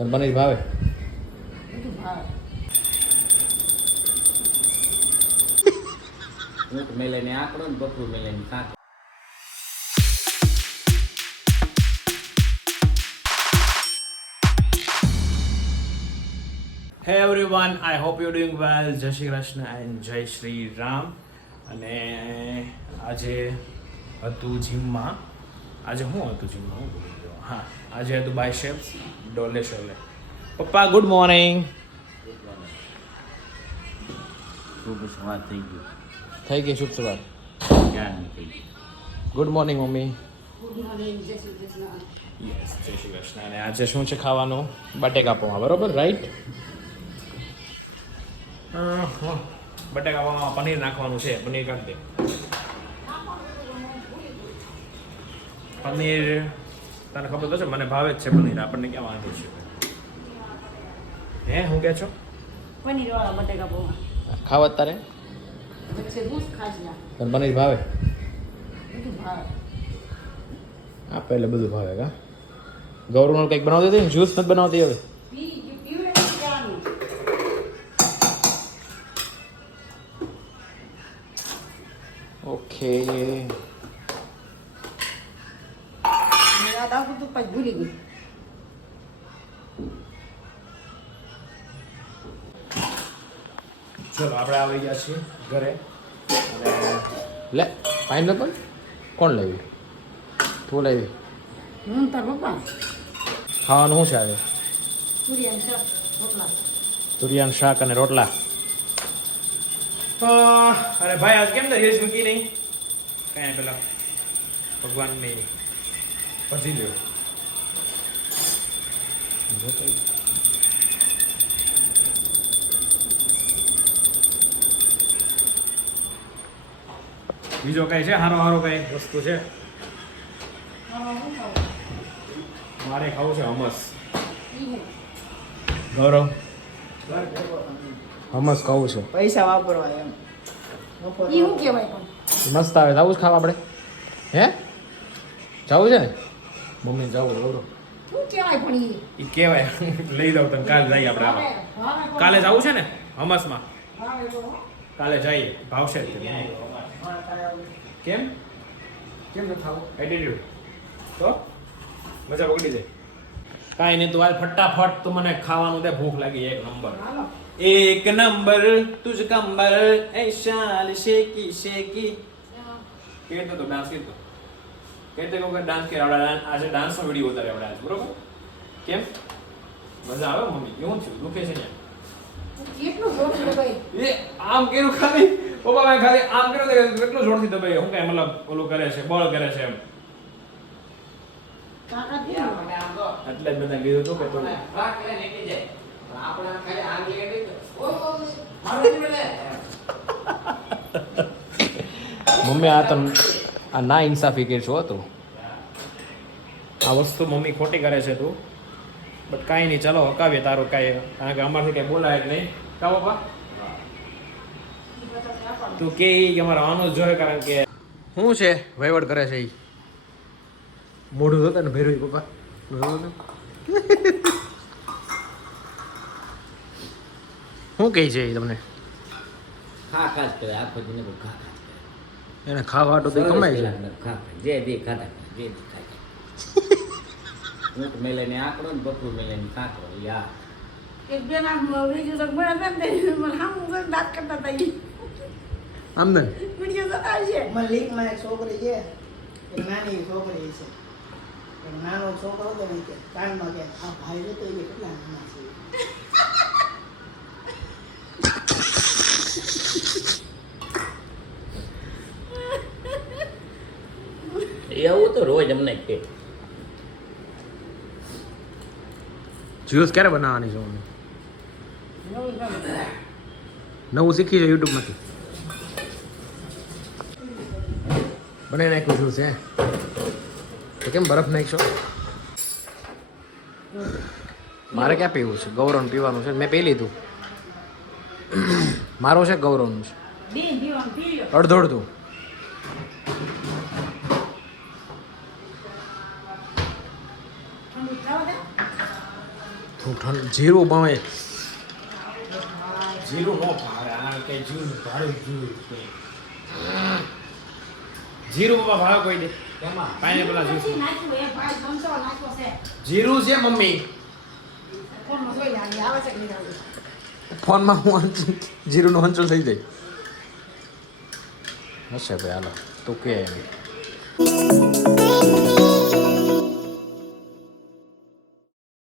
તને પનીર ભાવે? બધું ભાવે. ઊંટ મેલેને આંકડો ને બકરું મેલેને કાંકડો. Hey everyone, I hope you doing well. જય શ્રી કૃષ્ણ એન્ડ જય શ્રી રામ. અને આજે હતું જીમમાં. આજે શું હતું જીમમાં? હું ભૂલી ગયો. હા, આજે હતું બાયસેપ્સ ડોલે શોલે. પપ્પા ગુડ મોર્નિંગ. શુભ સવાર થઈ ગયું. થઈ ગઈ શુભ સવાર. ક્યારની થઈ ગઈ. Good morning mummy. Good morning, જય શ્રી કૃષ્ણ. યસ, જય શ્રી કૃષ્ણ. અને આજે શું છે ખાવાનું? બટેકા પૌવા, બરોબર રાઈટ? બટેકા પૌવામાં પનીર નાખવાનું છે. પનીર કાઢી દે. પનીર તને ખબર તો છે મને ભાવે જ છે પનીર. આપણને ક્યાં વાંધો છે? હે હું કે છો? પનીર વાળા બટેકા પૌવા. ખાવા તારે? વચ્ચે દૂધ ખાજલા. તને પનીર ભાવે? બધું ભાવે. આપે એટલે બધું ભાવે કા? ગૌરવનું કંઈક બનાવતી હતી ને? જ્યુસ નથી બનાવતી હવે? પીવે ક્યાંનું. ઓકે. યાદ આવતું હતું પછી ભૂલી ગઈ. ચલો આપણે આવી ગયા છીએ ઘરે. અને લે પાઇનેપલ કોણ લાવ્યું? તું લાવી? હું તાર પપ્પા ખાવાનું શું છે આજે? સૂર્યાનું શાક રોટલા. તુરિયાનું શાક અને રોટલા. અરે ભાઈ આજ કેમ રીલ્સ મૂકી નહીં? કાંઈ પેલા ભગવાનની પછી લ્યો. બીજો કઈ છે હારો હારો કઈ વસ્તુ છે? મારે ખાવું છે હમસ. ગૌરવ હમસ ખાવું છે. પૈસા વાપરવા એમ ઈ શું કહેવાય પણ? મસ્ત આવે. જવું જ ખાવા આપણે? હે જવું છે ને? મમ્મી જવું ગૌરવ શું કહેવાય પણ ઈ? એ કહેવાય. લઈ જાઉં તને. કાલે જઈએ આપણે આવા. કાલે જવું છે ને હમસમાં? ભાવે તો કાલે જઈએ. ભાવશે જ તે. કેમ કેમ ન ખાવું? એટીટ્યુડ તો મજા બગડી જાય. કાંઈ નહીં, તું હાલ ફટાફટ તું મને ખાવાનું દે. ભૂખ લાગી એક નંબર. હાલો. એક નંબર તુજ કંબર એ શાલ શેકી શેકી. કેતો તો ડાન્સ કેતો કેતે કો ડાન્સ કે આવડા. આજે ડાન્સનો વિડિયો ઉતારે આપણે આજ, બરોબર? કેમ મજા આવે મમ્મી? કેવું છે? દુખે છે ને? કેટલું જોરથી દબાઈ. એ આમ કેરું ખાલી પપ્પા મેં ખાલી આમ કર્યું તો કેટલું જોરથી દબાઈ. હું કઈ મતલબ ઓલું કરે છે, બળ કરે છે એમ. કાકા દીધું. એટલે જ બધા કીધું હતું કે તું મમ્મી આ તમ આ ના ઇન્સાફી કે છો તું. આ વસ્તુ મમ્મી ખોટી કરે છે તું. બટ કાંઈ નહીં, ચાલો હકાવીએ તારું કાંઈ. કારણ કે અમારથી કંઈ બોલાય જ નહીં. કા પપ્પા? તું કે અમારે આનું જ જોઈએ. કારણ કે શું છે વહીવટ કરે છે એ. મોઢું જોતા ને ભેરું પપ્પા શું કહે છે એ તમને? ખા ખા જ કરે આખો દિને બહુ ખા ખા જ કરે. એને ખાવા તો કમાય છે. ખા ખા. જે દે ખાતા ખા, જે દે ખાતા. ઊંટ મેલેને આંકડો ને બકરું મેલેને કાંકડો. યા એક બેન આમ વિડીયો તો મળે ને મને હામું જોઈને દાંત કરતા હતા ઈ. આમદન વિડીયો જોતા હશે. અમારી લીગમાં એક છોકરી છે, એક નાની છોકરી છે, એક નાનો છોકરો હતો ને કે કાનમાં કે આ ભાઈ જતો એ કેટલા નાના છે. એવું તો રોજ અમને કે જ્યુસ ક્યારે બનાવવાની છે મમ્મી? નવું શીખી છે યુટ્યુબમાંથી. બનાવી નાખ્યું જ્યુસ હે? તો કેમ બરફ નાખશો? મારે ક્યાં પીવું છે? ગૌરવનું પીવાનું છે. મેં પી લીધું. મારું છે ગૌરવનું છે. બેન પીવાનું પી લ્યો. અડધો અડધું. તું જીરું ભાવે જીરું નો ભાવે આ કે જીરું ભાડું જીરું બાપા ભાવે કોઈ દે કેમાં પાઇનેપલ જ્યુસ નાખ્યું એ ભાઈ ગમતો નાખ્યો છે જીરું છે મમ્મી ફોનમાં જોઈ લે આવે છે કે નહીં આવે ફોનમાં હું જીરુંનું હંચું થઈ જાય હશે ભાઈ હાલો તું કે એમ